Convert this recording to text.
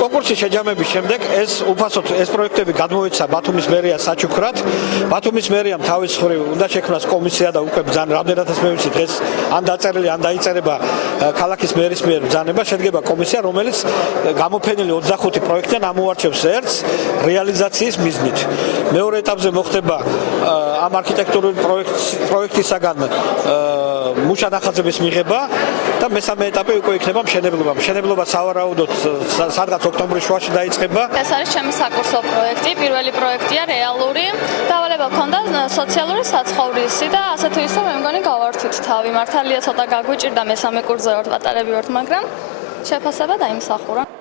კონკურსის შეჯამების შემდეგ ეს პროექტები გადმოეცა ბათუმის მერიას საჩუქრად. ბათუმის მერიამ თავის მხრივ უნდა შექმნას კომისია და უკვე რამდენადაც მე ვიცი დღეს ან დაწერილი ან დაიწერება ქალაქის მერის მიერ ბრძანება, შედგება კომისია, რომელიც გამოფენილი 25 პროექტიდან ამოარჩევს ერთს რეალიზაციის მიზნით. მეორე ეტაპზე მოხდება ამ არქიტექტურული პროექტისაგან მუშა նախაձების მიღება და მესამე ეტაპი უკვე იქნება მშენებლობა. მშენებლობა სავარაუდოდ სადღაც ოქტომბრის შუაში დაიწყება. ეს არის ჩემი საკურსო პროექტი, პირველი პროექტია რეალური. დავალება მქონდა სოციალური საცხოვრისი და ასე თუ ისე მე მგონი გავართვით თავი. მართალია ცოტა გაგვიჭირდა მესამე კურსზე ვართ პატარები ვართ, მაგრამ შეფასება დაიმსახურა.